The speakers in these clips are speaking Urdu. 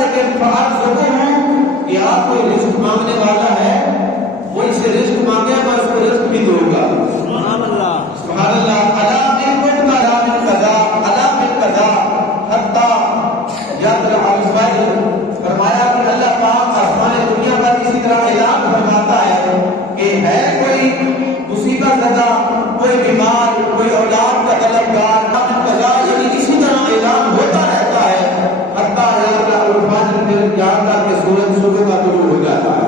لیکن فرض ہوں کہ آپ کوئی رزق مانگنے والا ہے، مجھ سے رزق مانگے میں اس کو رزق بھی دوں گا. سبحان اللہ سبحان اللہ. الا من قد الا من قضا الا من قضا حتی یطلع الفجر. فرمایا کہ اللہ پاک آسمان دنیا پر اسی طرح اعلان فرماتا ہے کہ ہے کوئی مصیبت زدہ، کوئی بیمار، کوئی اولاد کا طلبگار، من قضا یعنی اسی طرح اعلان ہوتا رہتا ہے حتی یطلع الفجر، پھر جان کر کے سورج صبح کا طلوع ہو جاتا ہے.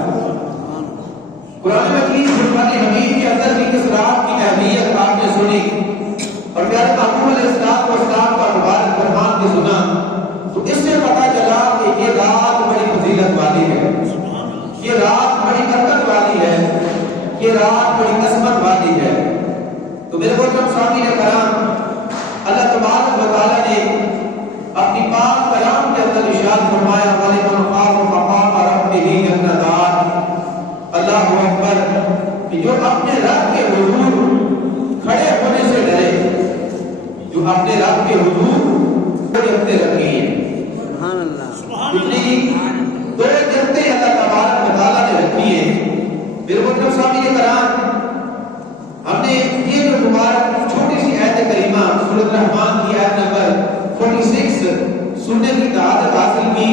قرآن مجید فرقان حمید کے اندر بھی اس رات کی اہمیت آپ نے سنی اور پیارے محبوب علیہ السلام کا مبارک فرمان بھی سنا تو اس سے پتہ چلا کہ یہ رات بڑی فضیلت والی ہے، یہ رات بڑی برکت والی ہے، یہ رات بڑی عظمت والی ہے. تو میرے محترم سامعین کرام، اللہ تبارک و تعالیٰ نے اپنی پاک کلام کے اندر ارشاد فرمایا وَلِمَنْ خَافَ مَقَامَ رَبِّهِ جَنَّتَانِ. اللہ اکبر. کہ جو اپنے رب کے حضور کھڑے ہونے سے ڈرے، جو اپنے رب کے حضور جنتیں رکھی ہیں. سبحان اللہ اتنی دو جنتیں اللہ تبارک و تعالیٰ نے رکھی ہیں. میرے محترم سامعین کرام، ہم نے یہ جو مبارک چھوٹی سی آیت کریمہ سورۃ الرحمن کی آیت نمبر 46 سننے کی سعادت حاصل کی.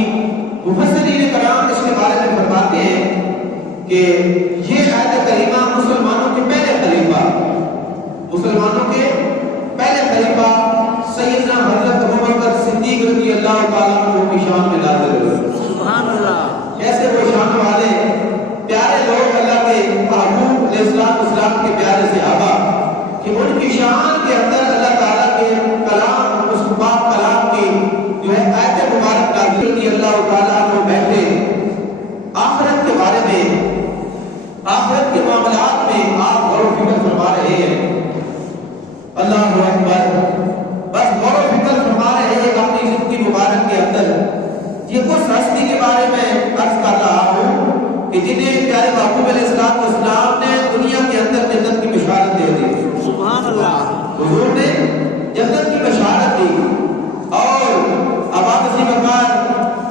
مفسرین کرام اس کے بارے میں فرماتے ہیں کہ یہ آیت کریمہ مسلمانوں کے پہلے خلیفہ سیدنا حضرت ابو بکر صدیق رضی اللہ تعالیٰ عنہ کی شان میں نازل ہوئی. سبحان اللہ. ایسے وہ شان والے پیارے لوگ اللہ کے محبوب علیہ السلام کے پیارے صحابہ کہ ان کی شان کے اندر اللہ تعالیٰ کے کلام، اس پاک کلام کی جو ہے آیت مبارک نازل رضی اللہ تعالیٰ عنہ بیٹھے آخرت کے بارے میں، آخرت کے معاملات میں آپ غور و فکر فرما رہے ہیں. اللہ اکبر. بس غور و فکر فرما رہے ہیں اپنی زندگی مبارک کے اندر. یہ اس ہستی کے بارے میں عرض کر رہا ہوں کہ جنہیں پیارے محبوب علیہ السلام نے دنیا کے اندر جنت کی بشارت دے دی. سبحان اللہ. حضور نے جنت کی بشارت دی اور اب آپ اسی مقام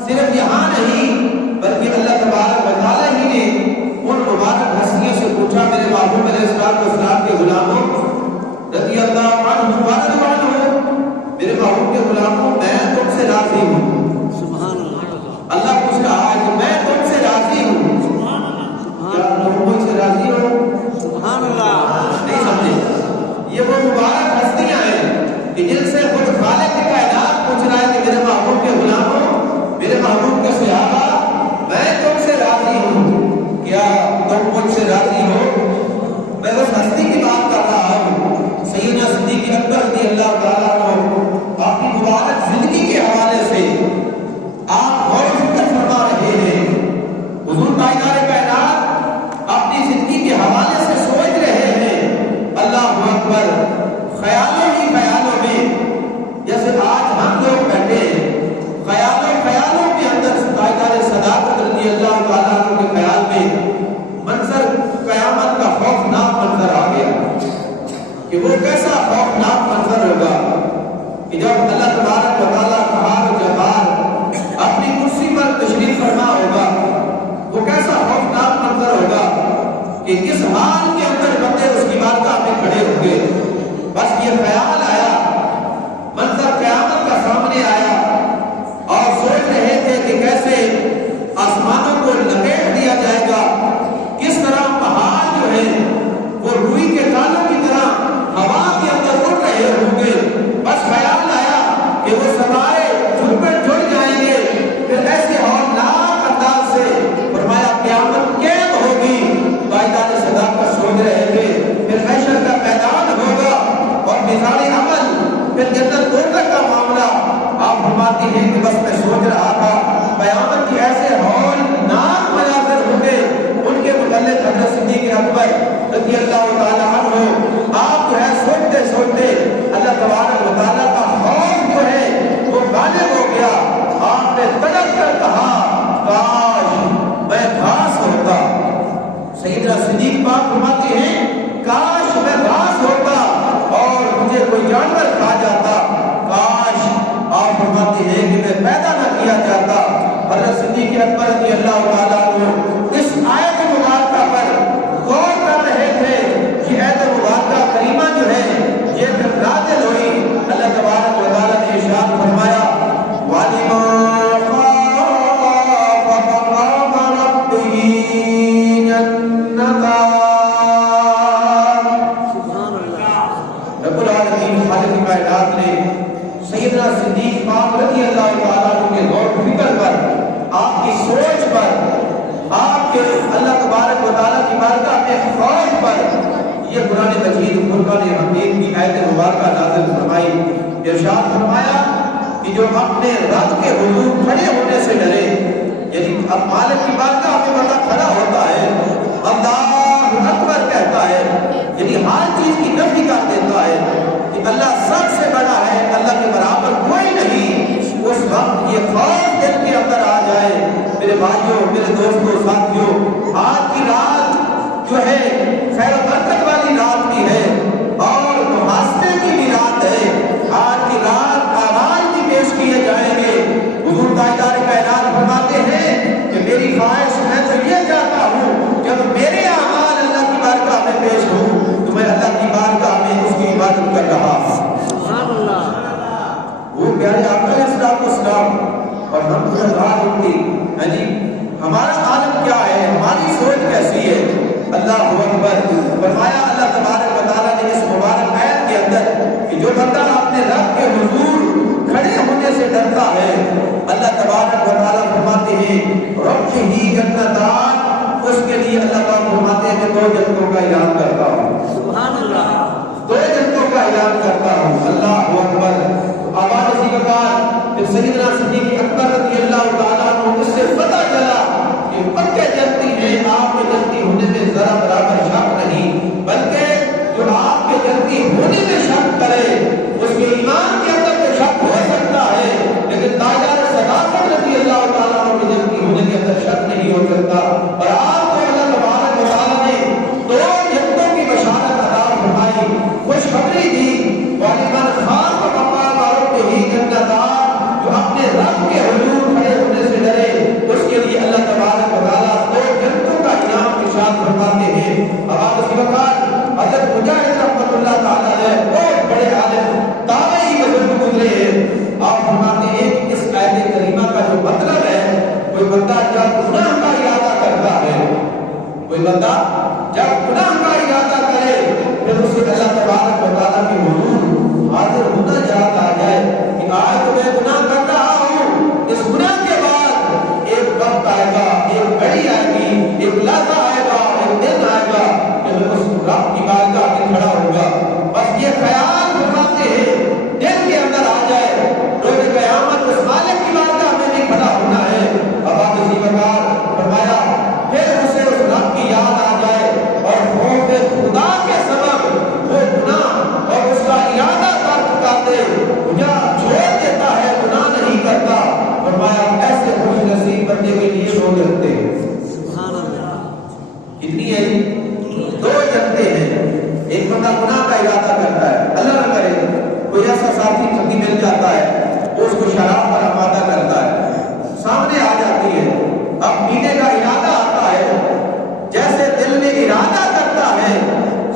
صرف یہاں نہیں بلکہ اللہ تبارک و تعالیٰ ہی نے ان مبارک ہستیوں سے پوچھا میرے محبوب علیہ السلام کے غلاموں رضی اللہ عنہ میرے محبوب کے غلاموں میں تم سے راضی ہوں. سبحان اللہ. اللہ پوچھ رہا ہے کہ میں تم سے راضی ہوں. کیا تم مجھ سے راضی ہو؟ سبحان اللہ. نہیں سمجھے؟ یہ وہ مبارک ہستیاں ہیں کہ جن سے خود خالق کائنات پوچھ رہا ہے کہ میرے محبوب کے غلاموں، میرے محبوب کے صحابہ، میں تم سے راضی ہوں، کیا تم مجھ سے راضی ہو؟ میں اس ہستی کی بات کر رہا ہوں سیدنا صدیق اکبر رضی اللہ تعالیٰ عنہ. اپنی مبارک زندگی کے حوالے سے آپ غور و فکر فرما رہے ہیں. حضور تاجدار کائنات اپنی زندگی کے حوالے سے سوچ رہے ہیں. اللہ اکبر. خیالوں ہی خیالوں میں جیسے آج ہم لوگ بیٹھے ہیں، خیالوں کے اندر تاجدار صداقت رضی اللہ تعالیٰ عنہ کے خیال میں منظر قیامت کا خوفناک منظر آ گیا کہ وہ کیسا خوفناک منظر ہوگا کہ جب اللہ تبارک و تعالیٰ قہار و جبار اپنی کرسی پر تشریف فرما ہوگا، وہ کیسا خوفناک منظر ہوگا کہ کس حال کے اندر بندے اس کی بارگاہ میں کھڑے ہوں گے. بس یہ خیال آیا، منظر قیامت کا سامنے آیا اور سوچ رہے تھے کہ کیسے آسمانوں کو لپیٹ دیا جائے گا، کس طرح پہاڑ جو ہے وہ روئی کے تالوں کی طرح ہوا کے اندر اڑ رہے ہوں گے. بس خیال آیا کہ وہ سمائے جھل پر جڑ جائیں گے. پھر ایسے ہولناک انداز سے فرمایا قیامت کیب ہوگی. تاجدار صداقت سوچ رہے تھے پھر حشر کا میدان ہوگا اور میزان عمل، پھر جنت دوزخ کا معاملہ. آپ فرماتی ہیں کہ بس میں سوچ رہا تھا قیامت کی ایسے ہولناک مناظر ہوں گے. ان کے متعلق حضرت صدیق اکبر رضی اللہ تعالیٰ عنہ آپ جو ہے سوچتے سوچتے اللہ تبارک و تعالیٰ کا خوف جو ہے وہ غالب ہو گیا. آپ نے تڑپ کر کہا کاش میں گھاس ہوتا. سیدنا صدیق پاک فرماتے ہیں کاش میں گھاس ہوتا اور مجھے کوئی جانور کھا جاتا. کاش آپ فرماتے ہیں کہ میں پیدا نہ کیا جاتا. صدیق اکبر رضی اللہ تعالیٰ عنہ اس آیت مبارکہ پر غور کر رہے تھے کہ آیت مبارکہ کریمہ جو ہے یہ جب نازل ہوئی اللہ تبارک و تعالیٰ نے ارشاد فرمایا وَلِمَنْ خَافَ مَقَامَ رَبِّهِ جَنَّتَانِ رب العالمین خالق کائنات نے سیدنا صدیق پاک رضی اللہ تعالیٰ عنہ کے غور و فکر پر آپ کی سوچ پر آپ کے اللہ تبارک و تعالیٰ کی بارگاہ میں خوف پر یہ قرآن مجید فرقان حمید کی آیت مبارکہ نازل فرمائی ارشاد فرمایا کہ جو اپنے رب کے حضور کھڑے ہونے سے ڈرے یعنی اب مالک کی بارگاہ میں بندہ کھڑا ہوتا ہے اللہ اکبر کہتا ہے یعنی ہر چیز کی نفی کر دیتا ہے کہ اللہ سب سے بڑا ہے اللہ کے برابر کوئی نہیں اس وقت یہ خوف دل کے اندر آ جائے میرے بھائیوں میرے دوستوں ساتھیوں آج کی رات جو ہے خیر و برکت والی رات کی ہے اور محاسبے کی بھی رات ہے آج کی رات آواز بھی پیش کیے جائیں گے حضور تاجدار کائنات فرماتے ہیں کہ میری خواہش میں تو یہ چاہتا ہوں جب میرے اعمال اللہ کی بارگاہ میں پیش ہوں تو میں اللہ کی بارگاہ میں اس کی عبادت کر رہا ہوں وہ پیارے آقا علیہ السلام اور ہم ان کی ہاں جی ہمارا عالم کیا ہے ہماری سوچ کیسی ہے اللہ اکبر فرمایا اللہ تبارک و تعالیٰ نے اس مبارک آیت کے اندر کہ جو بندہ اپنے رب کے حضور کھڑے ہونے سے ڈرتا ہے اللہ تبارک و تعالیٰ فرماتے ہیں رب ہی جنتان اس کے لیے اللہ تعالیٰ فرماتے ہیں کہ دو جنتوں کا اعلان کرتا ہوں سبحان اللہ دو جنتوں کا اعلان کرتا ہوں اللہ اکبر آواز اسی وقار پھر سیدنا صدیق اکبر رضی اللہ تعالیٰ عنہ اس سے پتہ چلا کہ پکے جنتی ہیں آپ کے جنتی ہونے میں ذرا برابر شک نہیں بلکہ جو آپ کے جنتی ہونے میں شک کرے اس کے ایمان کے اندر تو شک ہو سکتا ہے لیکن تاجدار صداقت رضی اللہ تعالیٰ عنہ کے جنتی ہونے کے اندر شک نہیں ہو سکتا اور آپ کو اللہ تبارک و تعالیٰ نے دو جنتوں کی بشارت عطا فرمائی خوشخبری دی وَلِمَنْ خَافَ مَقَامَ رَبِّهِ جَنَّتَانِ جو اپنے رب کے حضور کھڑے ہونے سے ڈرے اس کے لیے اللہ تبارک و تعالیٰ دو جنتوں کا انعام ارشاد فرماتے ہیں اب آپ اسی وقت حضرت مجاہد رحمۃ اللہ تعالیٰ علیہ بہت بڑے عالم تابعی بزرگ گزرے ہیں آپ فرماتے ہیں کہ اس آیت کریمہ کا جو مطلب ہے کوئی بندہ جب گناہ کا ارادہ کرتا ہے کوئی بندہ جب گناہ کا ارادہ کرے پھر اسے اللہ تبارک و تعالیٰ کی حضور حاضر ہونا یاد آ جائے کہ آج تو میں گناہ کر رہا ہوں اس گناہ کے بعد ایک وقت آئے گا ایک گھڑی آئے گی ایک لحظہ آئے گا ایک دن آئے گا کہ میں اس رب کی بارگاہ میں کھڑا ہوگا بس یہ خیال فرماتے ہیں دل کے اندر آ جائے روز قیامت اس مالک کی بارگاہ میں بھی کھڑا ہونا ہے اب آپ اسی وقار فرمایا پھر اسے اس رب کی یاد آ جائے اور خوف خدا کے سبب وہ گناہ اور اس کا ارادہ کر دے گناہ چھوڑ دیتا ہے گناہ نہیں کرتا فرمایا ایسے خوش نصیب بندے کے لیے دو جنتے ہیں کتنی ہے دو جنتے ہیں ایک بندہ گناہ کا ارادہ کرتا ہے اللہ نہ کرے کوئی ایسا ساتھی ٹھگی مل جاتا ہے وہ اس کو شراب پر آمادہ کرتا ہے سامنے آ جاتی ہے اب پینے کا ارادہ آتا ہے جیسے دل میں ارادہ کرتا ہے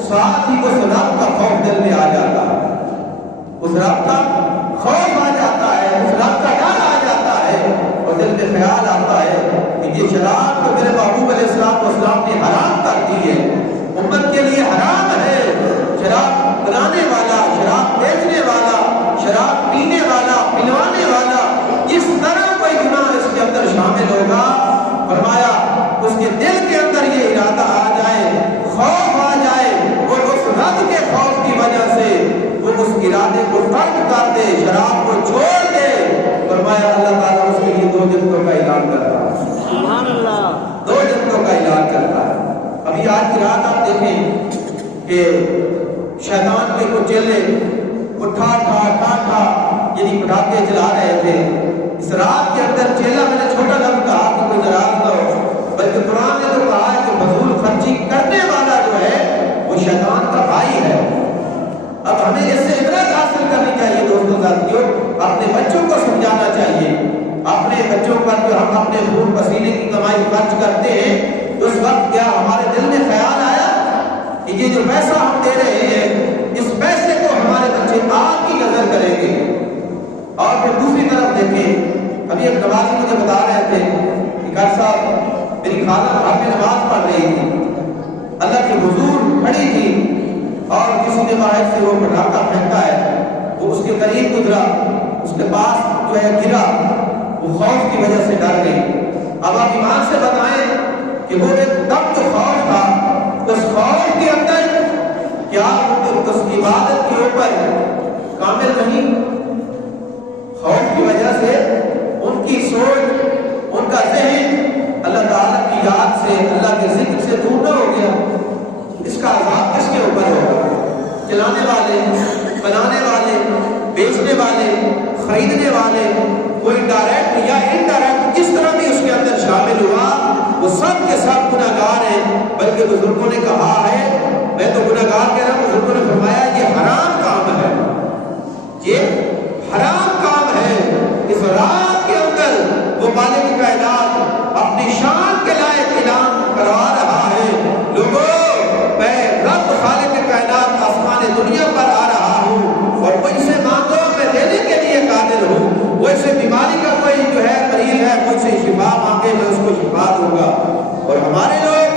ساتھ ہی اس رب کا خوف دل میں آ جاتا ہے اس رب کا خوف آ جاتا ہے اس رب کا ڈر آ جاتا ہے اور دل میں خیال آتا ہے کہ یہ شراب تو میرے محبوب علیہ السلام نے حرام کر دی ہے امت کے لیے حرام ہے شراب بنانے والا شراب بیچنے والا شراب پینے والا پلوانے والا اس طرح کوئی گناہ اس کے اندر شامل ہوگا فرمایا اس کے دل کے اندر یہ ارادہ آ جائے خوف آ جائے اور اس رب کے خوف کی وجہ سے وہ اس ارادے کو ترک کر دے شراب کو چھوڑ دے فرمایا اللہ تعالیٰ اس کے لیے دو جنتوں کا اعلان کرتا ہے سبحان اللہ دو جنتوں کا اعلان کرتا ہے ابھی آج کی رات آپ دیکھیں کہ شیطان کے کچھ چیلے اٹھا یعنی پٹاخے چلا رہے تھے اس رات کے اندر چیلا میں نے چھوٹا لفظ کہا کہ کوئی ناراض نہ ہو بلکہ قرآن نے تو کہا ہے کہ فضول خرچی کرنے والا جو ہے وہ شیطان کا بھائی ہے اب ہمیں اس سے عبرت حاصل کرنی چاہیے دوستوں ساتھیوں اپنے بچوں کو سمجھانا چاہیے اپنے بچوں پر جو ہم اپنے خون کہ یہ جو پیسہ ہم دے رہے ہیں اس پیسے کو ہمارے بچے آپ کی نظر کریں گے. اور پھر دوسری طرف دیکھیں, ابھی ایک نمازی مجھے بتا رہے تھے کہ گھر صاحب میری خالہ گھر میں نماز پڑھ رہی تھی, اللہ کے حضور کھڑی تھی اور کسی نے باہر سے وہ پٹاخہ پھینکا ہے, وہ اس کے قریب گزرا, اس کے پاس جو ہے گرا, وہ خوف کی وجہ سے ڈر گئی. اب آپ ایمان سے بتائیں کہ وہ ایک دم جو خوف تھا, اس خوف کے اندر کیا اس عبادت کے اوپر کامل نہیں؟ خوف کی وجہ سے ان کی سوچ, ان کا ذہن اللہ تعالیٰ کی یاد سے, اللہ کے ذکر سے دور نہ ہو گیا. اس کا عذاب کس کے اوپر ہوگا؟ چلانے والے, بنانے والے, بیچنے والے, خریدنے والے, کوئی ڈائریکٹ یا انڈائریکٹ جس طرح بھی اس کے اندر شامل ہوا, وہ سب کے سب گناہگار ہیں. بلکہ بزرگوں نے کہا ہے, میں تو گناہگار کہہ رہا ہوں, بزرگوں نے فرمایا یہ حرام کام ہے, یہ حرام کام ہے. اس رات کے اندر وہ مالک کائنات اپنی شان کے لائق اعلان کروا رہا ہے, لوگوں میں رب خالق کائنات آسمان دنیا پر آ رہا ہوں اور مجھ سے مانگو میں دینے کے لیے قادر ہوں. وہ اسے بیماری کا کوئی جو ہے مریض ہے, مجھ سے شفا مانگے میں اس کو شفا دوں گا. اور ہمارے لوگ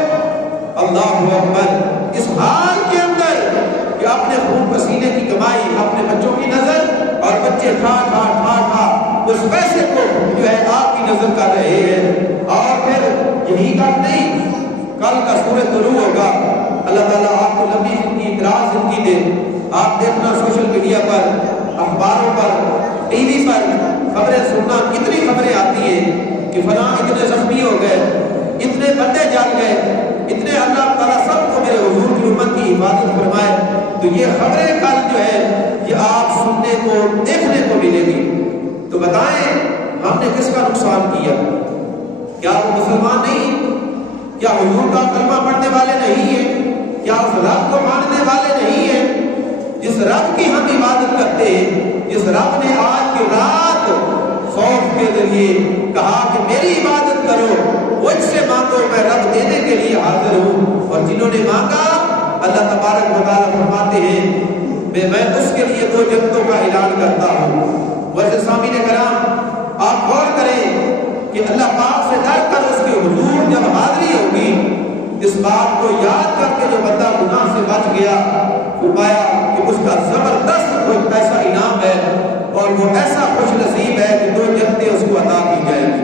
اللہ اکبر اس حال کے اندر کہ اپنے خون پسینے کی کمائی, اپنے بچوں کی نظر, اور بچے کھا کھا کھا کھا اس پیسے کو جو ہے آپ کی نظر کر رہے ہیں. اور پھر یہی کام نہیں, کل کا سورج طلوع ہوگا, اللہ تعالیٰ آپ کو لمبی زندگی, دراز زندگی دے. آپ دیکھنا سوشل میڈیا پر, اخباروں پر, ٹی وی پر خبریں سننا, کتنی خبریں آتی ہیں کہ فلاں اتنے زخمی ہو گئے, اتنے بندے جل گئے, اتنے. اللہ تعالیٰ سب کو میرے حضور کی امت کی حفاظت فرمائے. تو یہ خبریں کل جو ہے یہ آپ سننے کو, دیکھنے کو ملے گی. تو بتائیں ہم نے کس کا نقصان کیا؟ کیا وہ مسلمان نہیں؟ کیا حضور کا کلمہ پڑھنے والے نہیں ہیں؟ کیا اس رب کو ماننے والے نہیں ہیں؟ جس رب کی ہم عبادت کرتے ہیں, جس رب نے آج کی رات خوف کے ذریعے کہا کہ میری عبادت کرو, مجھ سے مانگو میں رب دینے کے لیے حاضر ہوں. اور جنہوں نے مانگا اللہ تبارک و تعالیٰ فرماتے ہیں میں اس کے لیے 2 جنتوں کا اعلان کرتا ہوں. ویسے سامعین کرام آپ غور کریں کہ اللہ پاک سے ڈر کر اس کے حضور جب حاضری ہوگی, اس بات کو یاد کر کے جو بندہ گناہ سے بچ گیا, فرمایا کہ اس کا زبردست کوئی ایسا انعام ہے اور وہ ایسا خوش نصیب ہے کہ 2 جنتیں اس کو عطا کی جائیں گی.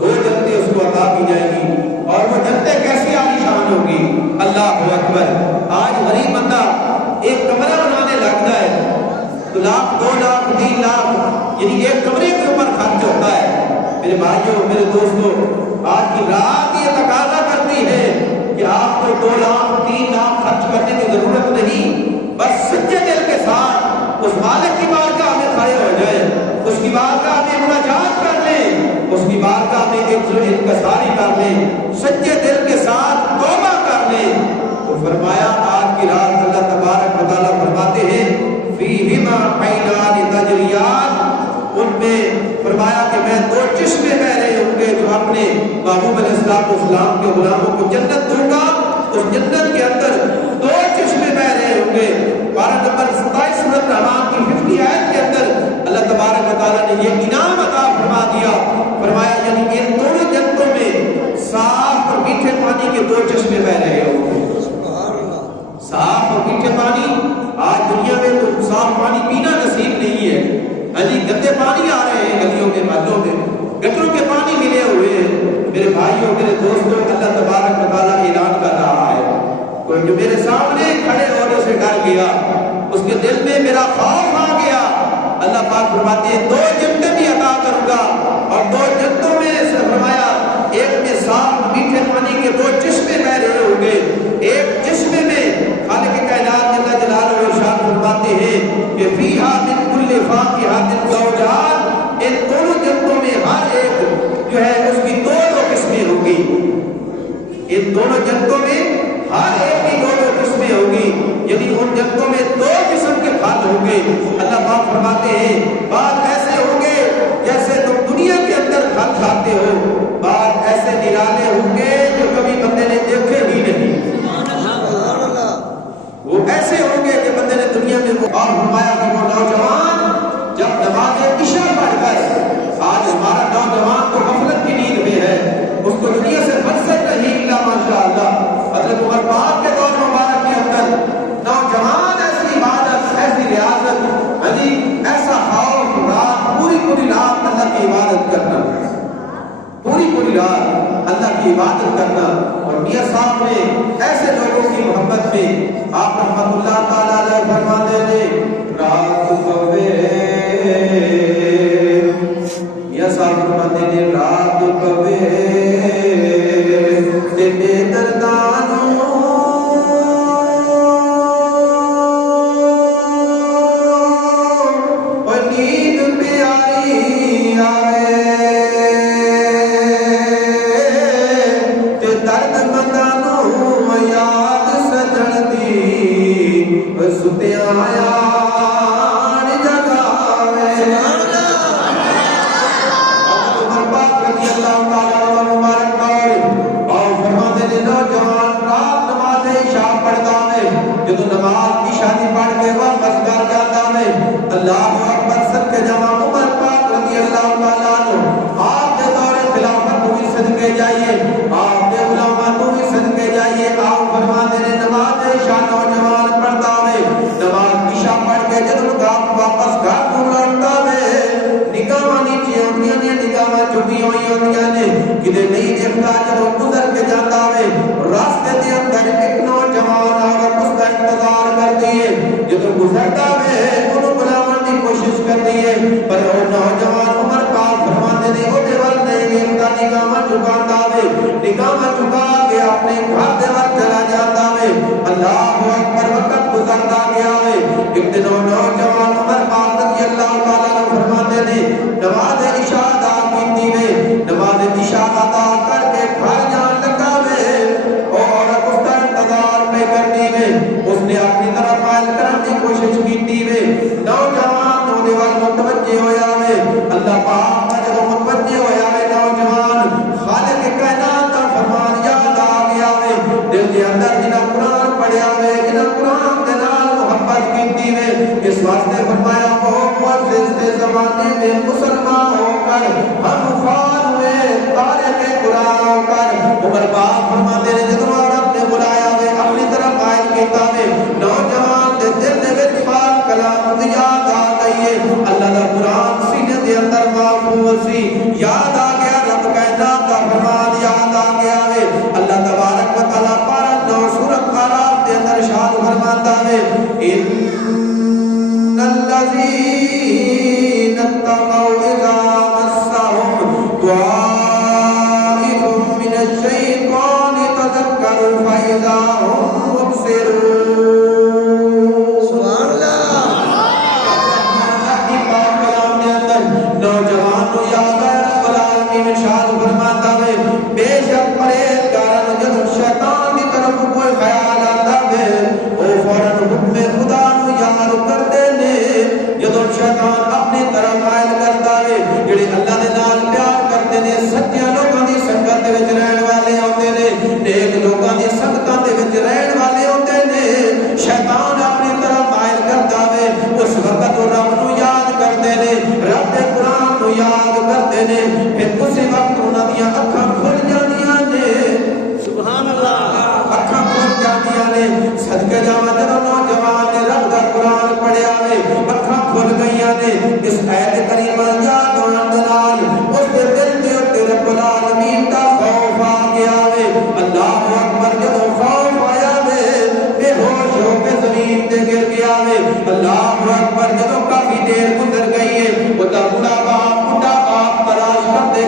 2 جنتیں اس کو عطا کی جائیں گی. اور وہ جنتیں کیسی عالیشان ہوگی؟ اللہ اکبر. آج غریب بندہ ایک کمرہ بنانے لگتا ہے تو لاکھ, 2 لاکھ, 3 لاکھ, یعنی ایک کمرے کے اوپر خرچ ہوتا ہے. میرے بھائیوں, میرے دوستوں, آج کی رات یہ تقاضا کرتی ہے کہ آپ کو 2 لاکھ, 3 لاکھ خرچ کرنے کی ضرورت نہیں. بس سچے دل کے ساتھ اس مالک کی بارگاہ میں کھڑے ہو جائیں, اس کی بارگاہ میں مناجات کر لیں, اس کی بارگاہ میں انکساری کر لیں, سچے دل کے ساتھ توبہ کر لیں. تو فرمایا آج کی رات اللہ تبارک و تعالیٰ فرماتے ہیں فیہما عینان تجریان, ان میں فرمایا کہ میں 2 چشمے بہ رہے ہوں گے جو اپنے محبوب علیہ السلام کے غلاموں کو جنت دوں گا. اس جنت کے اندر 2 چشمے بہ رہے ہوں گے. پارہ نمبر 27 سورۃ رحمان کی 50 آیت کے اندر اللہ تبارک و تعالیٰ نے یہ انعام عطا فرما دیا. فرمایا یعنی ان دونوں جنتوں میں صاف اور میٹھے پانی کے 2 چشمے بہ رہے ہوں گے. صاف اور میٹھے پانی, آج دنیا میں تو صاف پانی پینا نصیب نہیں ہے. گندے پانی آ رہے ہیں گلیوں کے محلوں میں, گٹروں کے پانی ملے ہوئے ہیں. میرے بھائیوں, میرے دوستوں, اللہ تبارک و تعالیٰ اعلان کر رہا ہے کوئی جو میرے سامنے کھڑے ہونے سے ڈر گیا, اس کے دل میں میرا خوف آ گیا, اللہ پاک فرماتے ہیں 2 جنتیں بھی عطا کروں گا. اور 2 جنتوں میں سے فرمایا ایک میں صاف میٹھے پانی کے 2 چشمے بہ رہے ہوں گے. ایک چشمے میں خالق کائنات جل جلالہ ارشاد فرماتے ہیں کہ فیہا من کل فاکہۃ زوجان, ان دونوں جنتوں میں ہر ایک جو ہے اس کی 2 قسمیں ہوں گی. ان دونوں جنتوں میں ہر ایک کی 2 قسمیں ہوں گی, یعنی ان جنتوں میں 2 قسم کے پھل ہوں گے. اللہ پاک فرماتے ہیں بعض ایسے ہوں گے جیسے تم دنیا کے اندر پھل کھاتے ہو, بعض ایسے نرالے ہوں گے جو کبھی بندے نے دیکھے ہی نہیں. کی عبادت کرنا. اور میاں صاحب نے ایسے لوگوں کی محبت میں آپ رحمت اللہ تعالیٰ علیہ فرماتے ہیں رات کوے میاں صاحب فرماتے ہیں رات کوے بے دردانوں اور نیند پیاری آئے تے درد مندانوں یاد سجن دی ستیاں آیان جگاوے. عمر پاک رضی اللہ تعالیٰ عنہ مبارک اور فرماتے ہیں نوجوان رات نماز عشاء پڑھتا ہے جدو نماز عشاء دی پڑھ کے واپس گھر جاتا ہے اللہ اکبر سب کے جمع عمر پاک رضی اللہ تعالیٰ عنہ آپ کے دور خلافت ہوئی صدقے جائیے آپ کے علماء ہوئی صدقے جائیے. آپ فرماتے ہیں نماز عشاء نوجوان پڑھتا ہے نماز عشاء پڑھ کے جدو واپس گھر کو لوٹتا ہے نگاہ نیچے ہوندیاں نے نگاہ چھپی ہوئی ہوندیاں نے کدے نہیں دیکھتا جب گزر کے جاتا ہے راستے دے اندر ایک نوجوان آگر اس کا انتظار کرتی ہے جب گزرتا ہے انہوں بلاون کی کوشش کرتی ہے پر وہ نوجوان عمر پاک فرماتے نے وہ دیوال نہیں دیکھتا نگاہ چکاتا ہے نگاہ چکا کے اپنے گھر دیوال چلا جاتا ہے. اللہ اکبر وقت گزرتا گیا ہے ایک دن نوجوان عمر پاک رضی اللہ تعالیٰ عنہ فرماتے نے نماز عشاء ادا کی ہے نماز عشاء ادا کر کے گھر جان لگا ہے اور اس کا انتظار میں کرتی ہے اس نے اپنی طرف مائل کرنے کی کوشش کی ہے. نوجوان نوجوان متوجہ ہویا ہے اللہ پاک کا جب متوجہ ہویا ہے نوجوان خالق کائنات کا فرمان یاد آ گیا ہے دل کے اندر جنہ قرآن پڑھیا ہے جنہ قرآن کے نال محبت کی ہے اس واسطے فرمایا وہ معزز کے زمانے میں مسلمان ہو کر ہم خوار ہوئے تارک قرآن ہو کر. عمر پاک فرماتے ہیں جب عورت نے بلایا ہے اپنی طرف مائل کیتا ہے نوجوان دے دل دے وچ پاک کلام یاد آ گئی ہے اللہ کا قرآن سینے دے اندر محفوظ سی یاد آ گیا رب کائنات کا فرمان یاد آ گیا ہے. اللہ تبارک و تعالی پارا 9 سورۃ اعراف دے اندر ارشاد فرماتا ہے ان الذین اتقوا اذا مسهم طائف من الشیطان تذکروا فاذا هم مبصرون. سبحان اللہ. نوجوان کو یاد ہے رب العالمین ارشاد فرماتا ہے بے شک پرہیزگاران جب شیطان کی طرف کوئی خیال آتا ہے وہ فوراً حکم خدا نو یاد کرتے نے جب شیطان اپنی طرف مائل کرتا ہے جڑے اللہ دے نال پیار کرتے نے سچے لوگوں دی سنگت دے وچ رہن والے ہوندے نے نیک لوگوں دی سنگتاں دے وچ رہن والے ہوندے نے شیطان اپنی طرف مائل کرتا ہے اس وقت وہ رب نو یاد کرتے نے رب دے قرآن نو یاد کرتے نے پھر اسی وقت انہاں دیاں اکھاں کھل جاندیاں نے. سبحان اللہ. اکھاں کھل جاندیاں نے صدقے جاواں جدوں نوجوان نے رب دا قرآن پڑھیا ہے اکھاں کھل گئیاں نے اس ایت کریمہ یاد ہون دے نال اس دے دل دے اوتے رب العالمین دا خوف آ گیا ہے. اللہ اکبر جدوں خوف آیا ہے بے ہوش ہو کے زمین تے گر گیا ہے. اللہ اکبر جدوں کافی دیر گزر گئی ہے وہ بڑا باپ تلاش کرتے